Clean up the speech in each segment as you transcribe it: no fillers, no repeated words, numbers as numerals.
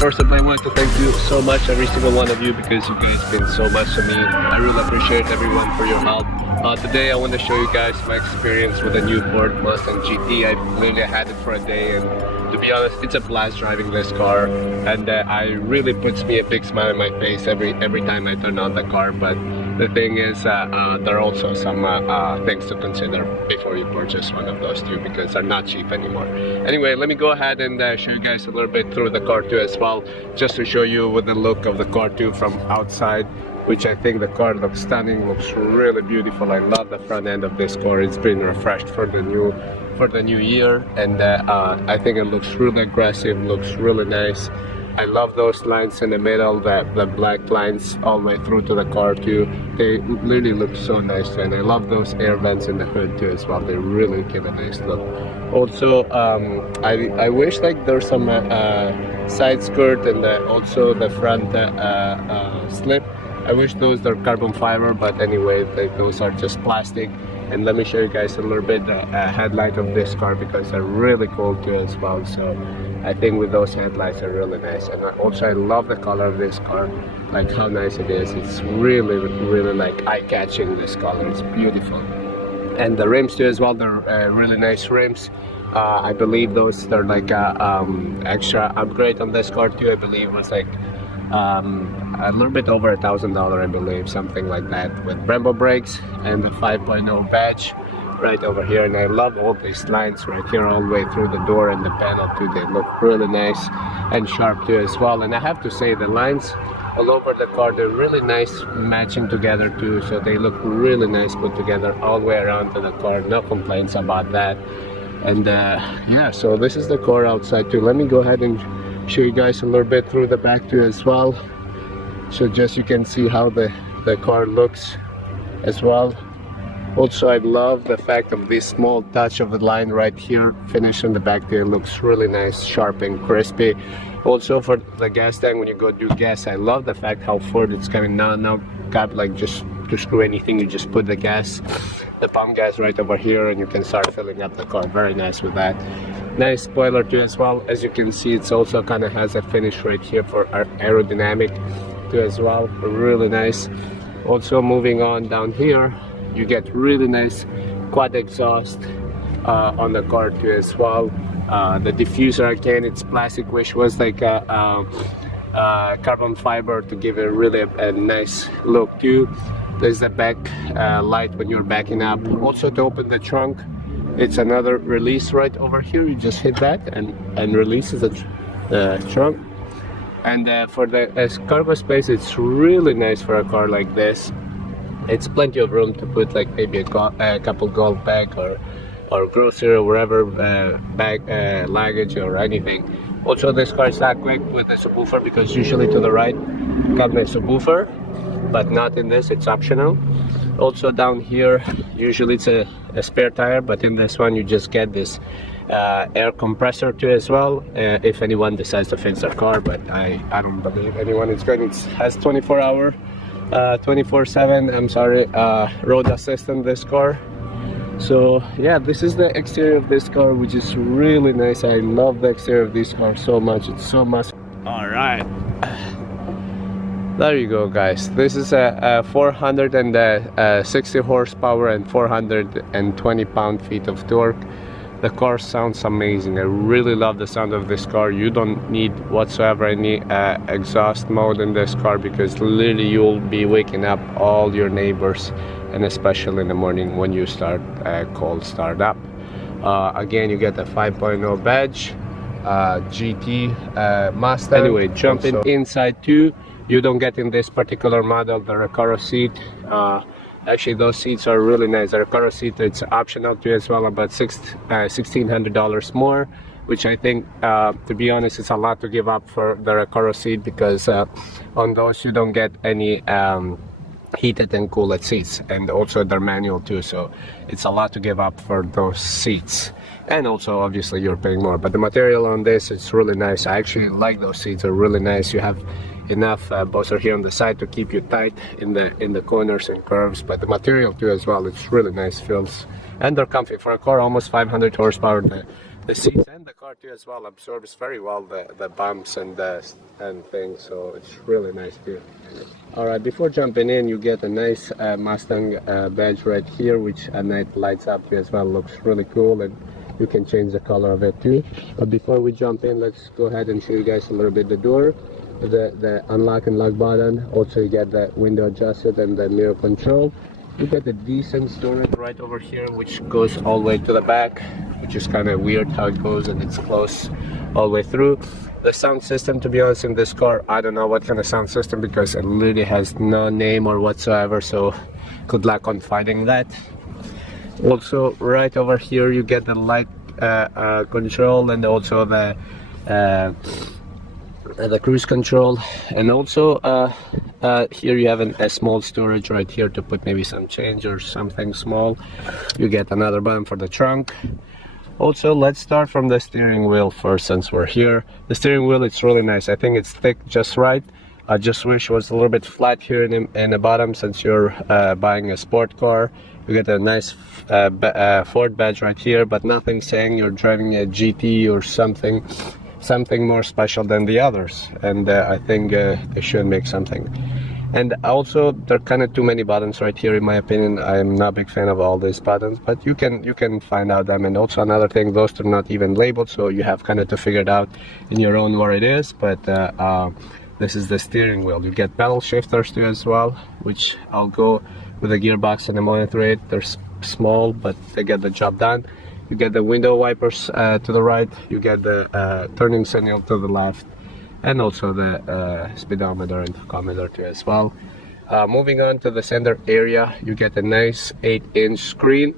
First of all, I want to thank you so much, every single one of you, because you guys been so much to me. I really appreciate everyone for your help. Today I want to show you guys my experience with the new Ford Mustang GT. I literally had it for a day, and to be honest, it's a blast driving this car, and I really puts me a big smile on my face every time I turn on the car. But the thing is, there are also some things to consider before you purchase one of those two, because they're not cheap anymore. Anyway, let me go ahead and show you guys a little bit through the car too as well, just to show you what the look of the car too from outside, which I think the car looks stunning, looks really beautiful. I love the front end of this car. It's been refreshed for the new year, and I think it looks really aggressive, looks really nice. I love those lines in the middle, the black lines all the way through to the car too. They really look so nice, and I love those air vents in the hood too as well. They really give a nice look. Also, I wish like there's some side skirt and also the front slip. I wish those are carbon fiber, but anyway, those are just plastic. And let me show you guys a little bit the headlight of this car, because they're really cool too as well. So I think with those headlights are really nice. And also I love the color of this car, like how nice it is. It's really like eye-catching, this color. It's beautiful. And the rims too as well, they're really nice rims. I believe those, they're like extra upgrade on this car too. I believe it was like a little bit over $1,000, I believe, something like that, with Brembo brakes and the 5.0 badge right over here. And I love all these lines right here all the way through the door and the panel too. They look really nice and sharp too as well. And I have to say, the lines all over the car, they're really nice matching together too, so they look really nice put together all the way around to the car. No complaints about that. And yeah, so this is the car outside too. Let me go ahead and show you guys a little bit through the back too as well, so just you can see how the car looks as well. Also, I love the fact of this small touch of the line right here, finish in the back there. Looks really nice, sharp and crispy. Also for the gas tank, when you go do gas, I love the fact how Ford it's coming now got like just to screw anything, you just put the pump gas right over here, and you can start filling up the car. Very nice with that. Nice spoiler too as well. As you can see, it's also kind of has a finish right here for aerodynamic too as well. Really nice. Also moving on down here, you get really nice quad exhaust on the car too as well. The diffuser, again, it's plastic, which was like carbon fiber to give it really a nice look too. There's the back light when you're backing up. Also, to open the trunk, it's another release right over here. You just hit that and releases the trunk. And for the cargo space, it's really nice for a car like this. It's plenty of room to put like maybe a couple golf bag or grocery or wherever, bag, luggage or anything. Also, this car is not equipped with a subwoofer, because usually to the right comes a subwoofer, but not in this, it's optional. Also down here, usually it's a spare tire, but in this one you just get this air compressor too as well, if anyone decides to fix their car. But I don't believe anyone is going. It has 24/7 road assistant, this car. So yeah, this is the exterior of this car, which is really nice. I love the exterior of this car so much. It's so much. All right, there you go, guys. This is a 460 horsepower and 420 pound-feet of torque. The car sounds amazing. I really love the sound of this car. You don't need whatsoever any exhaust mode in this car, because literally you'll be waking up all your neighbors, and especially in the morning when you start cold start up. Again, you get the 5.0 badge, GT Mustang. Anyway, jumping inside too, you don't get in this particular model the Recaro seat. Actually, those seats are really nice. The Recaro seat, it's optional too as well, about $1,600 more, which I think, to be honest, it's a lot to give up for the Recaro seat, because on those you don't get any heated and cooled seats, and also they're manual too, so it's a lot to give up for those seats. And also, obviously, you're paying more, but the material on this, it's really nice. I actually like those seats. Are really nice. You have enough bolster here on the side to keep you tight in the corners and curves, but the material too as well, it's really nice. Feels, and they're comfy for a car almost 500 horsepower. The seats and the car car too as well absorbs very well the bumps and things, so it's really nice too. All right, before jumping in, you get a nice Mustang badge right here, which at night lights up too as well. Looks really cool, and you can change the color of it too. But before we jump in, let's go ahead and show you guys a little bit the door, the unlock and lock button. Also, you get the window adjusted and the mirror control. You get a decent storage right over here, which goes all the way to the back, which is kind of weird how it goes, and it's close all the way through. The sound system, to be honest, in this car, I don't know what kind of sound system, because it literally has no name or whatsoever, so good luck on finding that. Also, right over here, you get the light control, and also the cruise control, and also here you have a small storage right here to put maybe some change or something small. You get another button for the trunk. Also, let's start from the steering wheel first, since we're here. The steering wheel, it's really nice. I think it's thick just right. I just wish it was a little bit flat here in the bottom, since you're buying a sport car. You get a nice Ford badge right here, but nothing saying you're driving a GT or something more special than the others. And I think they should make something. And also, there are kind of too many buttons right here, in my opinion. I'm not a big fan of all these buttons, but you can find out them. And also another thing, those are not even labeled, so you have kind of to figure it out in your own what it is. But this is the steering wheel. You get pedal shifters too as well, which I'll go with the gearbox and the monitor it. They're small, but they get the job done. You get the window wipers to the right. You get the turning signal to the left, and also the speedometer and tachometer too as well. Moving on to the center area, you get a nice 8-inch screen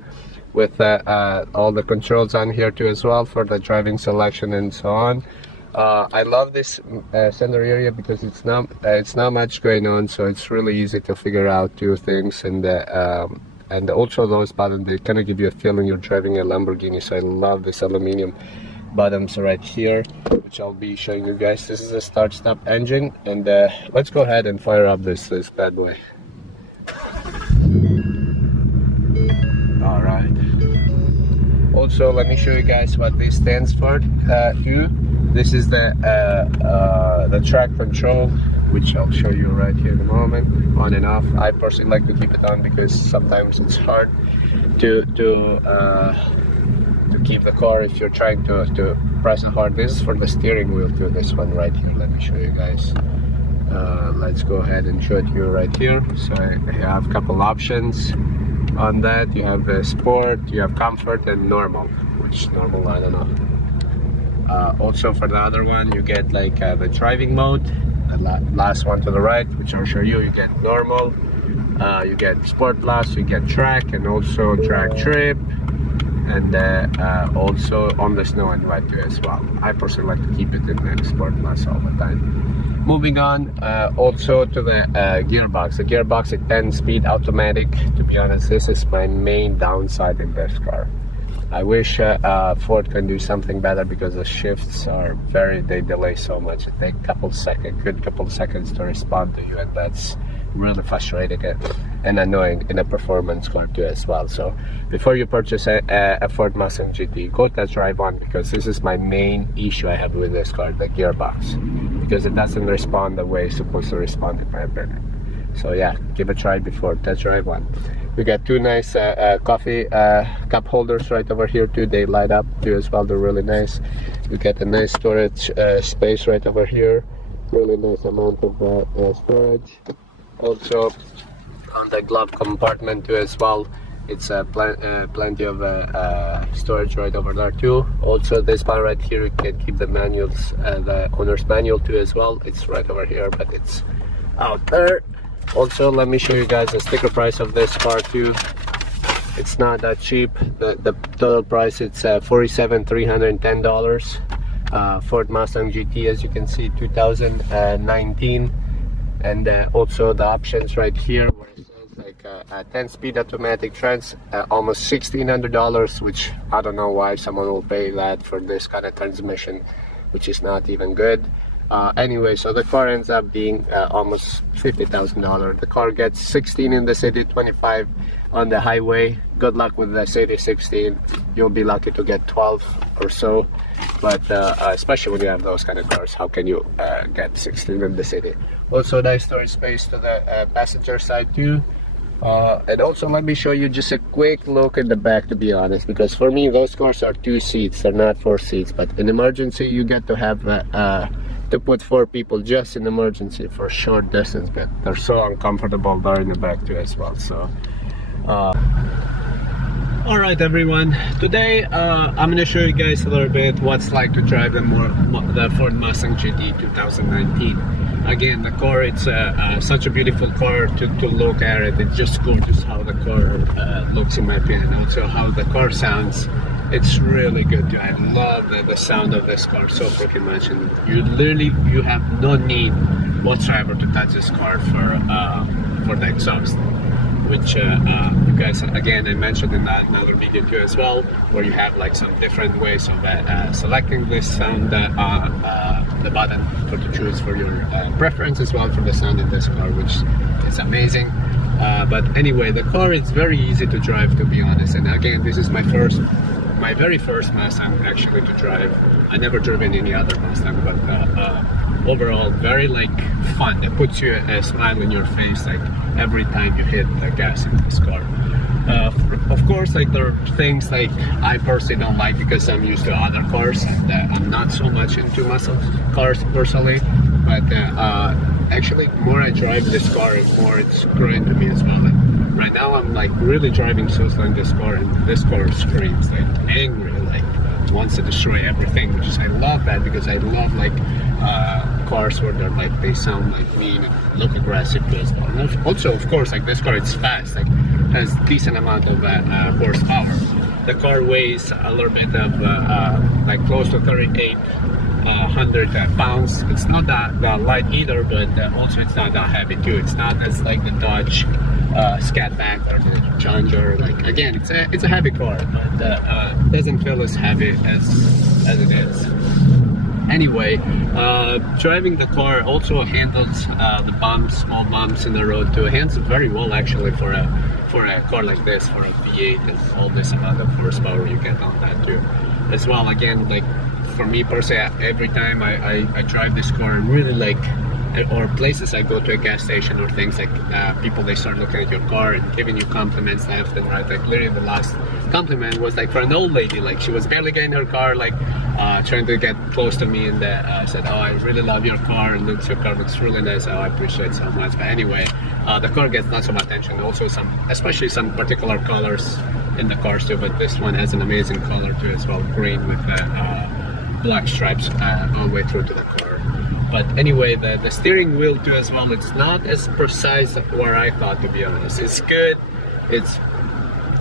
with all the controls on here too as well for the driving selection and so on. I love this center area because it's not much going on, so it's really easy to figure out two things. And also those buttons, they kind of give you a feeling you're driving a Lamborghini. So I love this aluminum buttons right here, which I'll be showing you guys. This is a start-stop engine, and let's go ahead and fire up this bad boy. All right. Also, let me show you guys what this stands for too. This is the track control, which I'll show you right here in a moment, on and off. I personally like to keep it on because sometimes it's hard to keep the car if you're trying to press it hard. This is for the steering wheel too, this one right here. Let me show you guys. Let's go ahead and show it to you right here. So I have a couple options on that. You have sport, you have comfort, and normal, which normal, I don't know. Also for the other one, you get like the driving mode, the last one to the right, which I'll show you. You get normal, you get sport plus, you get track, and also drag trip, and also on the snow and wet too as well. I personally like to keep it in the sport plus all the time. Moving on, also to the gearbox. The gearbox is 10-speed automatic. To be honest, this is my main downside in this car. I wish Ford can do something better, because the shifts are they delay so much. It takes a good couple seconds to respond to you, and that's really frustrating and annoying in a performance car too as well. So before you purchase a Ford Mustang GT, go test drive one, because this is my main issue I have with this car, the gearbox, because it doesn't respond the way it's supposed to respond, in my opinion. So yeah, give it a try before test drive one. We got two nice coffee cup holders right over here too. They light up too as well. They're really nice. You get a nice storage space right over here. Really nice amount of storage. Also on the glove compartment too as well. It's plenty of storage right over there too. Also this part right here, you can keep the manuals, the owner's manual too as well. It's right over here, but it's out there. Also, let me show you guys the sticker price of this car too. It's not that cheap. The total price, it's $47,310. Ford Mustang GT, as you can see, 2019. And also the options right here, where it says like a 10-speed automatic trans, almost $1,600, which I don't know why someone will pay that for this kind of transmission, which is not even good. Anyway, so the car ends up being almost $50,000. The car gets 16 in the city, 25 on the highway. Good luck with the city 16. You'll be lucky to get 12 or so. but especially when you have those kind of cars, how can you get 16 in the city? Also, nice storage space to the passenger side too. And also, let me show you just a quick look in the back, to be honest, because for me those cars are 2 seats, they're not 4 seats, but in emergency you get to have to put 4 people just in emergency for a short distance, but they're so uncomfortable there in the back too as well. So all right everyone, today I'm going to show you guys a little bit what's like to drive the Ford Mustang GT 2019. Again, the car, it's such a beautiful car to look at it. It's just gorgeous how the car looks, in my opinion. Also how the car sounds, it's really good too. I love the sound of this car so freaking much, and you have no need whatsoever to touch this car for the exhaust, which you guys, again, I mentioned in another video too as well, where you have like some different ways of selecting this sound, the button to choose for your preference as well for the sound in this car, which is amazing. But anyway, the car is very easy to drive, to be honest, and again, this is my very first Mustang actually to drive. I never driven any other Mustang, but overall very like fun. It puts you a smile on your face like every time you hit the gas in this car. Of course, like there are things like I personally don't like because I'm used to other cars and I'm not so much into muscle cars personally, but actually more I drive this car, more it's growing to me as well. And right now I'm like really driving so slow in this car, and this car screams like angry, like wants to destroy everything, which is, I love that, because I love like cars where they're like, they sound like mean and look aggressive to us. And also, of course, like this car, it's fast, like has decent amount of horsepower. The car weighs a little bit of like close to 3,800 pounds. It's not that light either, but also it's not that heavy too. It's not as like the Dodge Scatback or the Challenger. Like again, it's a heavy car, but doesn't feel as heavy as it is. Anyway, driving the car also handles the bumps, small bumps in the road too. It handles very well actually for a car like this, for a V8, and all this amount of horsepower you get on that too. As well, again, like for me personally, every time I drive this car, I'm really like, or places I go to a gas station or things like people, they start looking at your car and giving you compliments left and right. Like literally the last compliment was like for an old lady, like she was barely getting her car, like trying to get close to me, and said, oh, I really love your car, and your car looks really nice. Oh, I appreciate it so much. But anyway, the car gets not so much attention. Also especially some particular colors in the cars too, but this one has an amazing color too as well, green with black stripes all the way through to the car. But anyway, the steering wheel too as well, it's not as precise as where I thought, to be honest. It's good, it's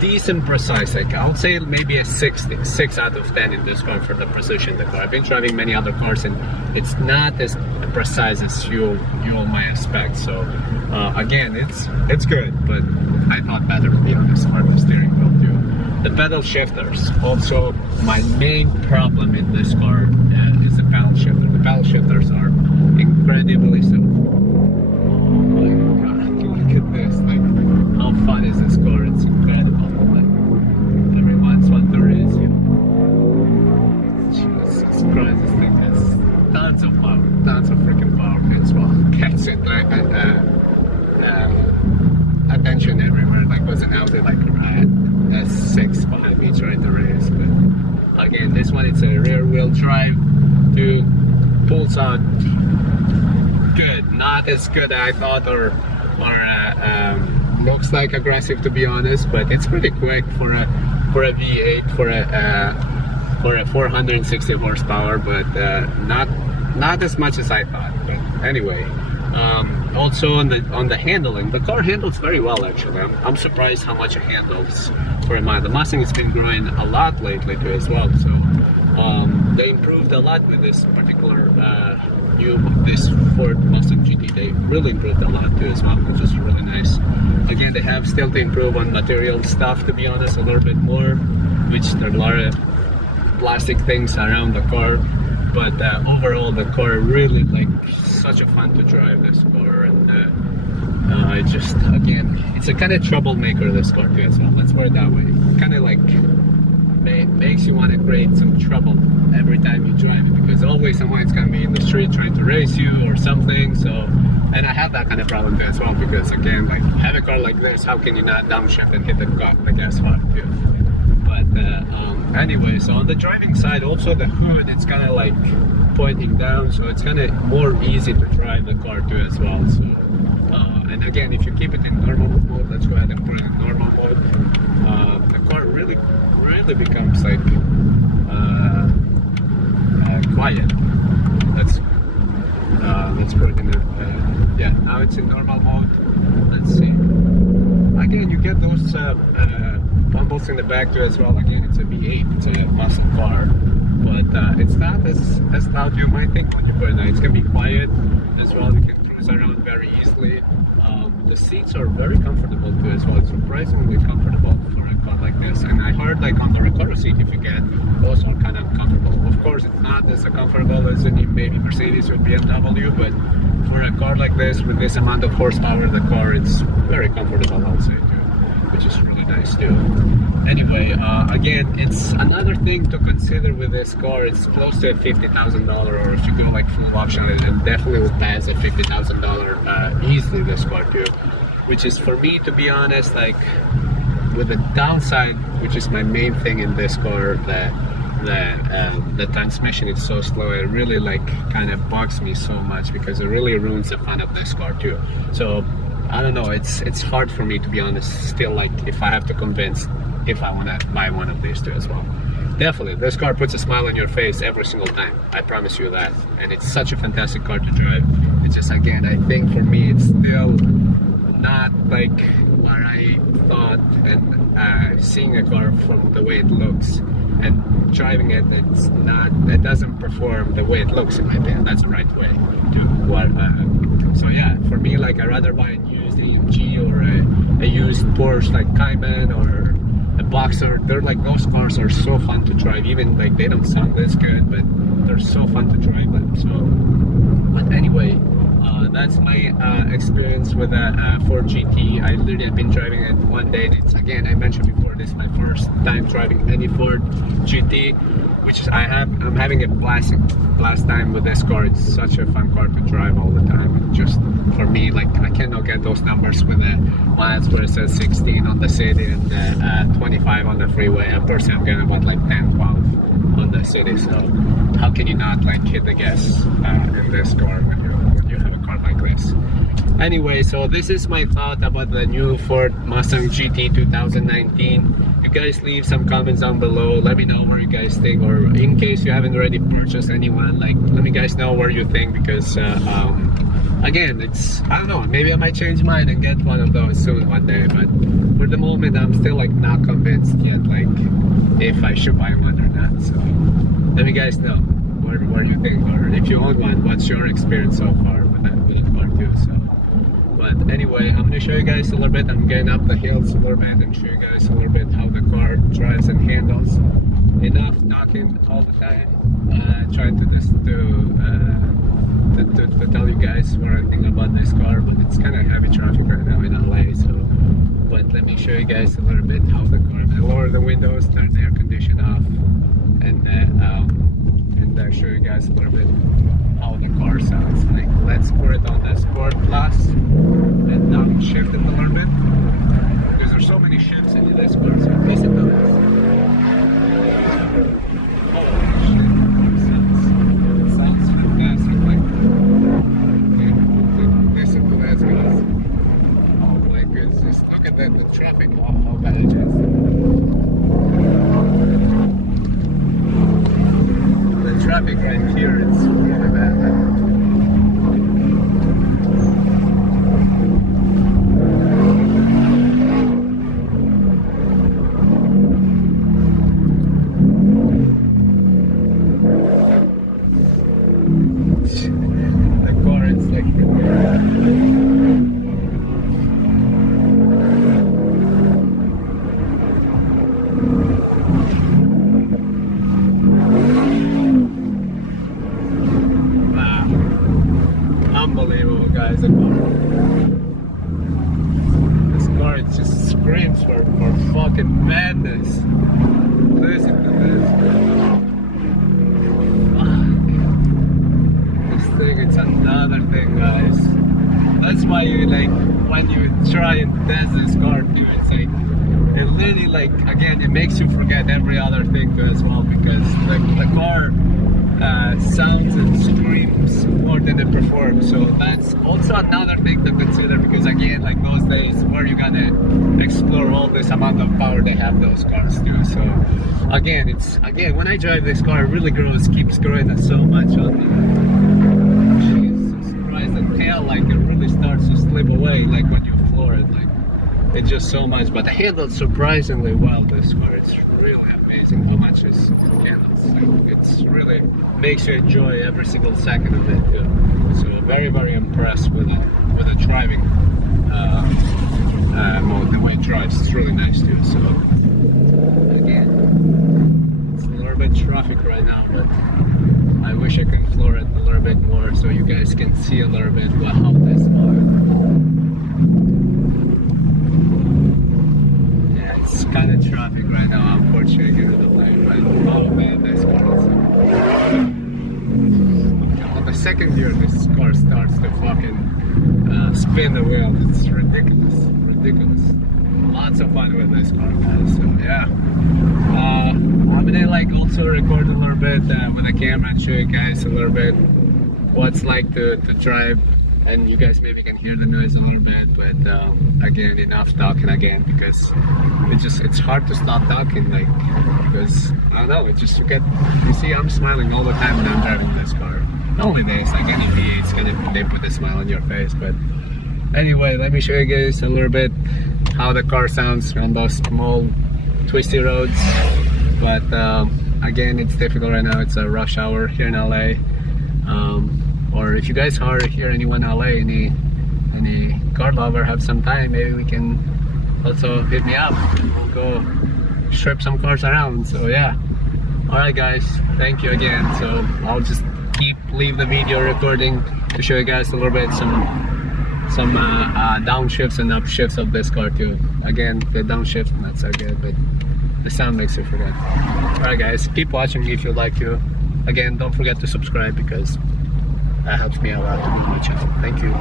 decent precise. Like I'll say maybe a 6 out of 10 in this car for the precision of the car. I've been driving many other cars and it's not as precise as you might expect. So again, it's good, but I thought better, to be honest, for the steering wheel too. The pedal shifters, also my main problem in this car is the pedal shifter. The pedal shifters are incredibly simple. Oh my god, look at this, like how fun is this car? It's incredible. Like, every once there is, you know, Jesus Christ, this thing has tons of power, tons of freaking power as well. Gets it like attention everywhere, like was an Audi, like S6 behind me trying to race. But again, this one, it's a rear wheel drive too, pulls out good, not as good as I thought, or looks like aggressive, to be honest, but it's pretty quick for a V8, for a 460 horsepower, but not as much as I thought. But anyway, also on the handling, the car handles very well actually. I'm surprised how much it handles for a Mustang. The Mustang has been growing a lot lately too as well, so they improved a lot with this particular this Ford Mustang GT. They really improved a lot too as well, which is really nice. Again, they have still to improve on material stuff, to be honest, a little bit more, which there are a lot of plastic things around the car, but overall the car really, like, such a fun to drive, this car. And it just, again, it's a kind of troublemaker, this car too as well, let's put it that way. Kind of like makes you want to create some trouble every time you drive it, because always someone's gonna be in the street trying to race you or something. So, and I have that kind of problem too as well, because again, like, have a car like this, how can you not downshift and hit the gas hard too? But anyway, so on the driving side, also the hood, it's kind of like pointing down, so it's kind of more easy to drive the car too as well. So and again, if you keep it in normal mode, let's go ahead and put it in normal mode, the car really becomes like quiet. Let's put it in yeah, now it's in normal mode. Let's see. Again, you get those bumbles in the back too as well. Again, it's a V8, it's a muscle car, but it's not as loud you might think when you put it in. It's gonna be quiet as well. You can cruise around very easily. The seats are very comfortable too as well. It's surprisingly comfortable for a car like this. And I heard like on the Recaro seat, if you get, those are kind of comfortable. Of course, it's not as comfortable as any maybe Mercedes or BMW, but for a car like this with this amount of horsepower, the car, it's very comfortable, I'll say too, which is really nice too. Anyway, again, it's another thing to consider with this car. It's close to a $50,000, or if you go like full option, it definitely will pass a $50,000 easily, this car too. Which is, for me, to be honest, like, with the downside, which is my main thing in this car, the transmission is so slow. It really like kind of bugs me so much, because it really ruins the fun of this car too. So I don't know, it's hard for me, to be honest, still, like, if I have to convince if I want to buy one of these two as well. Definitely, this car puts a smile on your face every single time, I promise you that. And it's such a fantastic car to drive. It's just, again, I think for me it's still not like what I thought, and seeing a car from the way it looks and driving it, it doesn't perform the way it looks, in my opinion. That's the right way to what. So yeah, for me, like, I'd rather buy a used AMG or a used Porsche like Cayman or a Boxer. They're like, those cars are so fun to drive. Even like, they don't sound this good, but they're so fun to drive them. So, but anyway, that's my experience with a Ford GT. I literally have been driving it one day. It's, again, I mentioned before, this is my first time driving any Ford GT, which is, I'm having a blast time with this car. It's such a fun car to drive all the time. And just for me, like, I cannot get those numbers with the miles where it says 16 on the city and 25 on the freeway. And personally, I'm getting about like 10, 12 on the city. So how can you not like hit the gas in this car when you have a car like this? Anyway, so this is my thought about the new Ford Mustang GT 2019. You guys leave some comments down below. Let me know what you guys think, or in case you haven't already purchased anyone, like, let me guys know what you think, because again, it's, I don't know, maybe I might change mine and get one of those soon one day, but for the moment I'm still like not convinced yet, like, if I should buy one or not. So let me guys know what you think, or if you own one, what's your experience so far with that car too. So, but anyway, I'm going to show you guys a little bit. I'm getting up the hills a little bit and show you guys a little bit how the car drives and handles. Enough talking all the time. Trying to just to tell you guys what I think about this car, but it's kind of heavy traffic right now in LA. So, but let me show you guys a little bit how the car. I lower the windows, turn the air condition off, and show you guys a little bit how the car sounds like. Let's put it on the Sport Plus and downshift it a little bit, because there's so many shifts in this car. So listen to this. Holy shit, it sounds fantastic. Like, okay, listen to this, guys. Oh my goodness, look at that, the traffic, how bad it is. Traffic right here, it's really bad. The car is like unbelievable, guys. This car, it just screams for fucking madness. listen to this. This thing, it's another thing, guys. That's why you like when you try and test this car too, it's like it really like again it makes you forget every other thing too as well, because the car sounds and screams more than it performs. So that's also another thing to consider, because again, like those days where you gotta explore all this amount of power they have those cars too. So again, it's when I drive this car, it really keeps growing so much on me. Jesus Christ, the tail like it really starts to slip away like when you floor it, like it's just so much. But it handles surprisingly well, this car. It's really amazing how much it handles. It's really makes you enjoy every single second of it too. So very, very impressed with the driving mode, the way it drives. It's really nice too. So again, it's a little bit traffic right now, but I wish I could floor it a little bit more so you guys can see a little bit how this car. It's kind of traffic right now, unfortunately, due to the lane, but oh man, this car is on the second gear, this car starts to fucking spin the wheel. It's ridiculous. Lots of fun with this car, guys. So yeah, I'm gonna like also record a little bit with the camera and show you guys a little bit what's like to drive. And you guys maybe can hear the noise a little bit, but again, enough talking again, because it's hard to stop talking, like, because I don't know, you see I'm smiling all the time when I'm driving this car. The only days, like any V8s, they put a smile on your face. But anyway, let me show you guys a little bit how the car sounds on those small twisty roads. But again, it's difficult right now. It's a rush hour here in LA. Or if you guys are here, anyone in LA, any car lover, have some time, maybe we can also hit me up. We'll go strip some cars around. So yeah. Alright guys, thank you again. So I'll just leave the video recording to show you guys a little bit some downshifts and upshifts of this car too. Again, the downshift not so good, but the sound makes you forget. Alright guys, keep watching if you'd like to. Again, don't forget to subscribe, because that helps me a lot to move my channel. Thank you.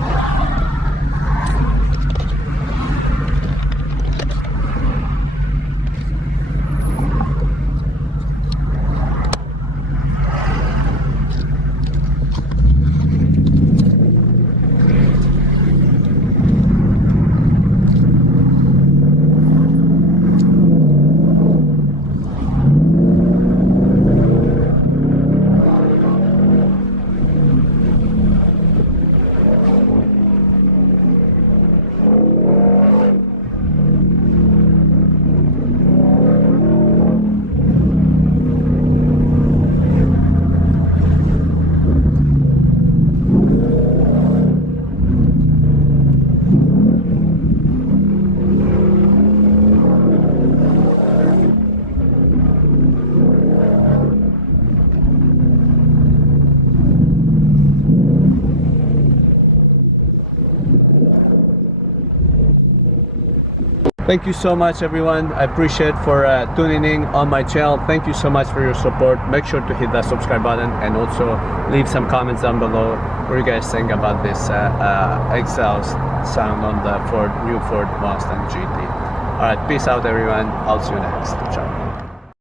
Thank you so much, everyone. I appreciate for tuning in on my channel. Thank you so much for your support. Make sure to hit that subscribe button, and also leave some comments down below what you guys think about this exhaust sound on the new Ford Mustang GT. Alright, peace out everyone. I'll see you next. Ciao.